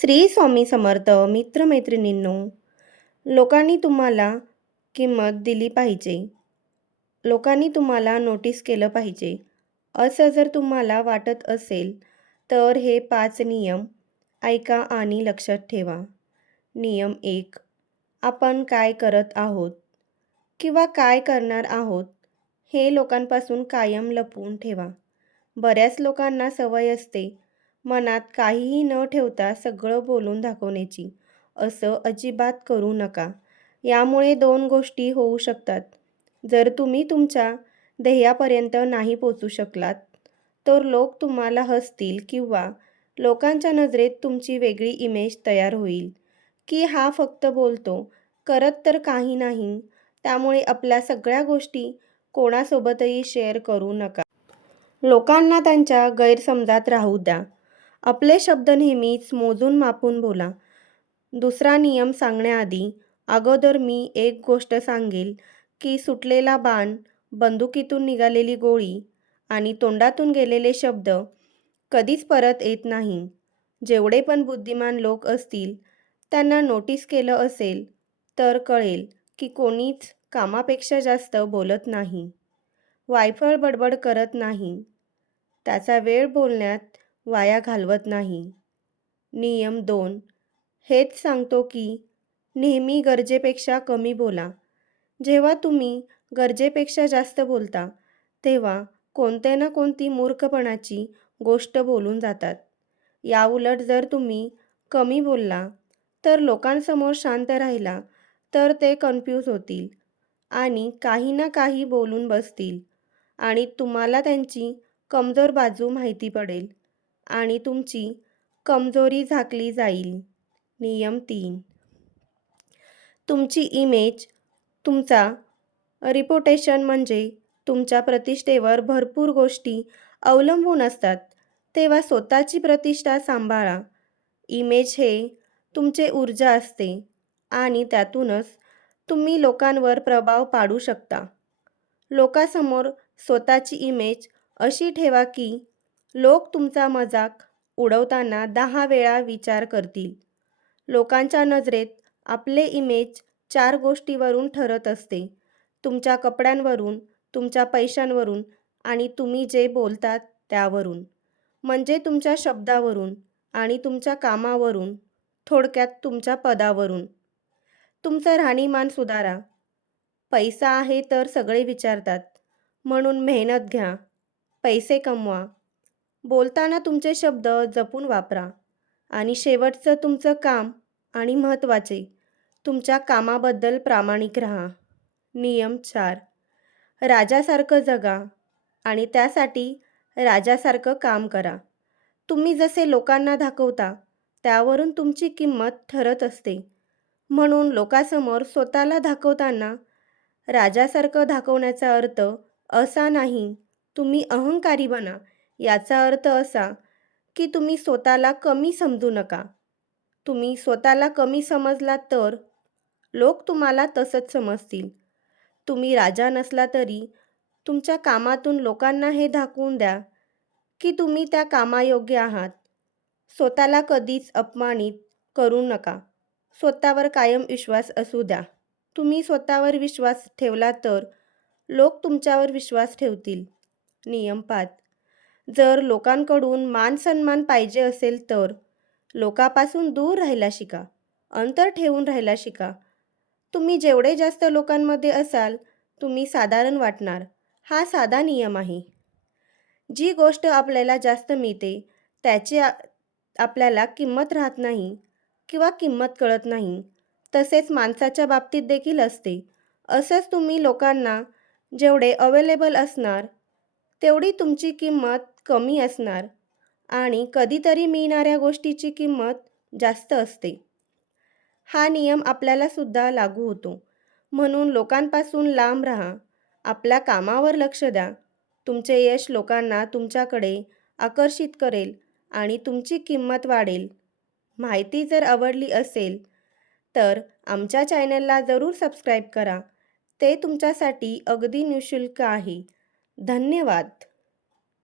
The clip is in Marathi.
श्री स्वामी समर्थ मित्रमैत्रिणींनो, लोकांनी तुम्हाला किंमत दिली पाहिजे. लोकांनी तुम्हाला नोटीस केलं पाहिजे. असं जर तुम्हाला वाटत असेल, तर हे 5 नियम ऐका आणि लक्षात ठेवा. नियम 1. आपण काय करत आहोत किंवा काय करणार आहोत, हे लोकांपासून कायम लपवून ठेवा. बऱ्याच लोकांना सवय असते मनात काहीही न ठेवता सगळं बोलून दाखवण्याची. असं अजिबात करू नका. यामुळे 2 गोष्टी होऊ शकतात. जर तुम्ही तुमच्या ध्येयापर्यंत नाही पोहोचू शकलात, तर लोक तुम्हाला हसतील किंवा लोकांच्या नजरेत तुमची वेगळी इमेज तयार होईल, की हा फक्त बोलतो, करत तर काही नाही. त्यामुळे आपल्या सगळ्या गोष्टी कोणासोबतही शेअर करू नका. लोकांना त्यांच्या गैरसमजात राहू द्या. आपले शब्द नेहमीच मोजून मापून बोला. दुसरा नियम सांगण्याआधी अगोदर मी एक गोष्ट सांगेल, की सुटलेला बाण, बंदुकीतून निघालेली गोळी आणि तोंडातून गेलेले शब्द कधीच परत येत नाही. जेवढे पण बुद्धिमान लोक असतील, त्यांना नोटीस केलं असेल तर कळेल, की कोणीच कामापेक्षा जास्त बोलत नाही, वायफळ बडबड करत नाही, त्याचा वेळ बोलण्यात वाया घालवत नाही. नियम 2 हेच सांगतो की नेहमी गरजेपेक्षा कमी बोला. जेव्हा तुम्ही गरजेपेक्षा जास्त बोलता, तेव्हा कोणते ना कोणती मूर्खपणाची गोष्ट बोलून जातात. याउलट जर तुम्ही कमी बोलला, तर लोकांसमोर शांत राहिला, तर ते कन्फ्यूज होतील आणि काही ना काही बोलून बसतील आणि तुम्हाला त्यांची कमजोर बाजू माहिती पडेल आणि तुमची कमजोरी झाकली जाईल. नियम 3 तुमची इमेज, तुमचा रिपुटेशन म्हणजे तुमच्या प्रतिष्ठेवर भरपूर गोष्टी अवलंबून असतात. तेव्हा स्वतःची प्रतिष्ठा सांभाळा. इमेज हे तुमचे ऊर्जा असते आणि त्यातूनच तुम्ही लोकांवर प्रभाव पाडू शकता. लोकांसमोर स्वतःची इमेज अशी ठेवा की लोक तुमचा मजाक उडवताना 10 वेळा विचार करतील. लोकांच्या नजरेत आपले इमेज 4 गोष्टींवरून ठरत असते: तुमच्या कपड्यांवरून, तुमच्या पैशांवरून आणि तुम्ही जे बोलतात त्यावरून. म्हणजे तुमच्या शब्दावरून आणि तुमच्या कामावरून, थोडक्यात तुमच्या पदावरून. तुमचं राहणीमान सुधारा. पैसा आहे तर सगळे विचारतात, म्हणून मेहनत घ्या, पैसे कमवा. बोलताना तुमचे शब्द जपून वापरा. आणि शेवटचं तुमचं काम आणि महत्त्वाचे, तुमच्या कामाबद्दल प्रामाणिक राहा. नियम 4 राजासारखं जगा आणि त्यासाठी राजासारखं काम करा. तुम्ही जसे लोकांना दाखवता, त्यावरून तुमची किंमत ठरत असते. म्हणून लोकांसमोर स्वतःला दाखवताना राजासारखं दाखवण्याचा अर्थ असा नाही तुम्ही अहंकारी बना. याचा अर्थ असा की तुम्ही स्वतःला कमी समजू नका. तुम्ही स्वतःला कमी समजलात तर लोक तुम्हाला तसंच समजतील. तुम्ही राजा नसला तरी तुमच्या कामातून लोकांना हे दाखवून द्या की तुम्ही त्या कामायोग्य आहात. स्वतःला कधीच अपमानित करू नका. स्वतःवर कायम विश्वास असू द्या. तुम्ही स्वतःवर विश्वास ठेवला तर लोक तुमच्यावर विश्वास ठेवतील. नियम 5 जर लोकांकडून मान-सन्मान पाहिजे असेल तर लोकांपासून दूर राहायला शिका. अंतर ठेवून राहायला शिका. तुम्ही जेवढे जास्त लोकांमध्ये असाल, तुम्ही साधारण वाटणार. हा साधा नियम आहे. जी गोष्ट आपल्याला जास्त मिळते, त्याची आपल्याला किंमत राहत नाही किंवा किंमत कळत नाही. तसेच माणसाच्या बाबतीत देखील असते. असंच तुम्ही लोकांना जेवढे अवेलेबल असणार, तेवढी तुमची किंमत कमी असणार आणि कधीतरी मिळणाऱ्या गोष्टीची किंमत जास्त असते. हा नियम आपल्याला सुद्धा लागू होतो. म्हणून लोकांपासून लांब राहा. आपल्या कामावर लक्ष द्या. तुमचे यश लोकांना तुमच्याकडे आकर्षित करेल आणि तुमची किंमत वाढेल. माहिती जर आवडली असेल तर आमच्या चॅनलला जरूर सबस्क्राईब करा. ते तुमच्यासाठी अगदी निःशुल्क आहे. धन्यवाद.